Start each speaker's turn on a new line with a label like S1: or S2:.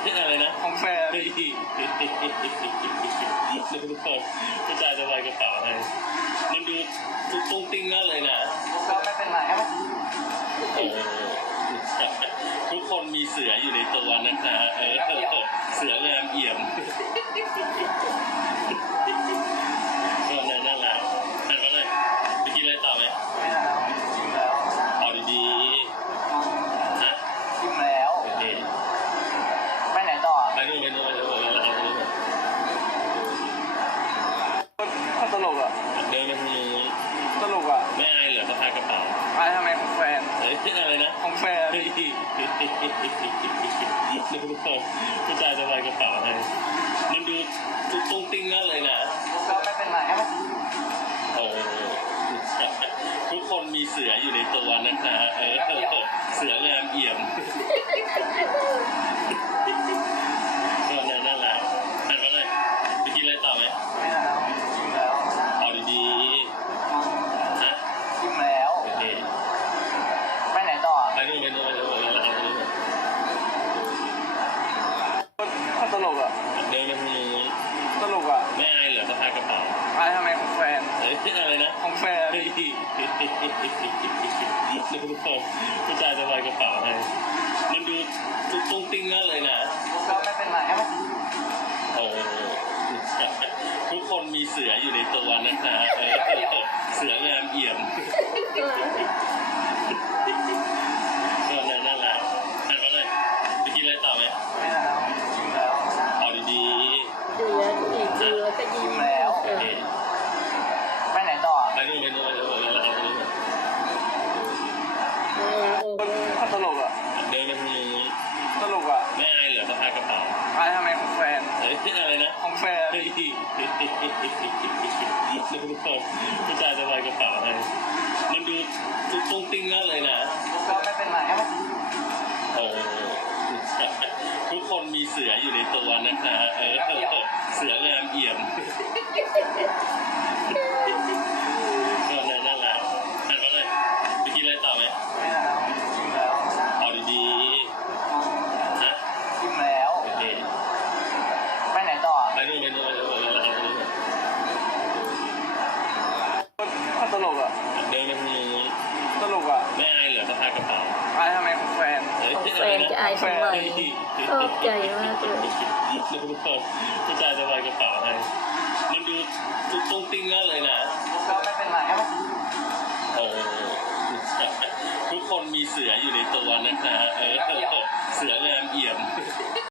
S1: อะไรนะ
S2: ของแฟน
S1: เฮ้ยทุกคนกระจายสบายกระเป๋าให้มันดูตุ้งติ้งมากเลยนะ
S2: ก็ไม่เป็นไร
S1: เออทุกคนมีเสืออยู่ในตัวนะคะเสืองามเอี่ยมก็นั่นแหละหันมาเลยไปกินอะไรต่อไหม
S2: ไม่แล้วชิมแล้ว
S1: เอาดีๆฮะ
S2: ชิมแล้ว
S1: โอเค
S2: ไปไหนต่อ
S1: ไปนู่นเรา
S2: คนตลกอ่ะ
S1: เดินไปทางนู้น
S2: ตลกอ่ะ
S1: ไม่อายเหรอสะพายกระเป๋า
S2: ไปทำไมของแฟน
S1: เฮ้ยอะไรนะ
S2: ของแฟน
S1: เฮ้ยทุกคนกระจายสบายกระเป๋าให้มันดูตุ้งติ้งมากเลยนะ
S2: ก็ไม่เป็นไร
S1: เออทุกคนมีเสืออยู่ในตัวนะคะเสืองามเอี่ยมก็นั่นแหละหันมาเลยไปกินอะไรต่อไหม
S2: ไม่แล้วชิมแล้ว
S1: เอาดีๆฮะ
S2: ชิมแล้ว
S1: โอเค
S2: ไปไหนต่อ
S1: ไปนู่น
S2: คนตลกอ่ะ
S1: เดินไปทางนู้น
S2: ตลกอ่ะ
S1: ไม่อายเหรอสะพายกระเป๋า
S2: ไปทำไมของแฟน
S1: เฮ้ยอะไรนะ
S2: ของแฟน
S1: เฮ้ยทุกคนกระจายสบายกระเป๋าให้มันดูตุ้งติ้งมากเลยนะ
S2: ก็ไม่เป็นไร
S1: เออทุกคนมีเสืออยู่ในตัวนะคะเสืองามเอี่ยมก็นั่นแหละหันมาเลยไปกินอะไรต่อไหม
S2: ไม่แล้วชิมแล้ว
S1: เอาดี
S3: เดือนอีกเดือนก็ยิ้
S2: ชิ
S3: ม
S2: มแล้ว
S1: ๆโอเค
S2: ไปไหนต่อ
S1: ไปนู่น
S2: คนตลกอ่ะ
S1: เดินไปทางนู้น
S2: ตลกอ่ะ
S1: ไม่อายเหรอสะพายกระเป๋า
S2: ไปทำไมของแฟน
S1: เฮ้ยอะไรนะ
S2: ของแฟน
S1: เฮ้ยทุกคนกระจายสบายกระเป๋าให้มันดูตุ้งติ้งมากเลยนะ
S2: ก็ไม่เป็นไร
S1: เออทุกคนมีเสืออยู่ในตัวนะคะเสืองามเอี่ยมก็นั่นแหละหันมาเลยไปกินอะไรต่อไหม
S2: ไม่แล้วชิมแล้ว
S1: เอาดีๆฮะ
S2: ชิมแล้ว
S1: โอเค
S2: ไปไหนต่อ
S1: ไปนู่น
S2: คนตลกอ่ะ
S1: เดินไปทางนู้น
S2: ตลกอ่ะ
S1: ไม่อายเหรอสะพายกระเป๋า
S2: ไปทำไมของแฟน
S1: เฮ้ย
S3: ของแฟนจะอายทำไมชอบใจมากเลย
S1: ทุกคนกระจายสบายกระเป๋าให้มันดูตุ้งติ้งมากเลยนะ
S2: ก็ไม่เป็นไร
S1: เออทุกคนมีเสืออยู่ในตัวนะคะเสืองามเอี่ยม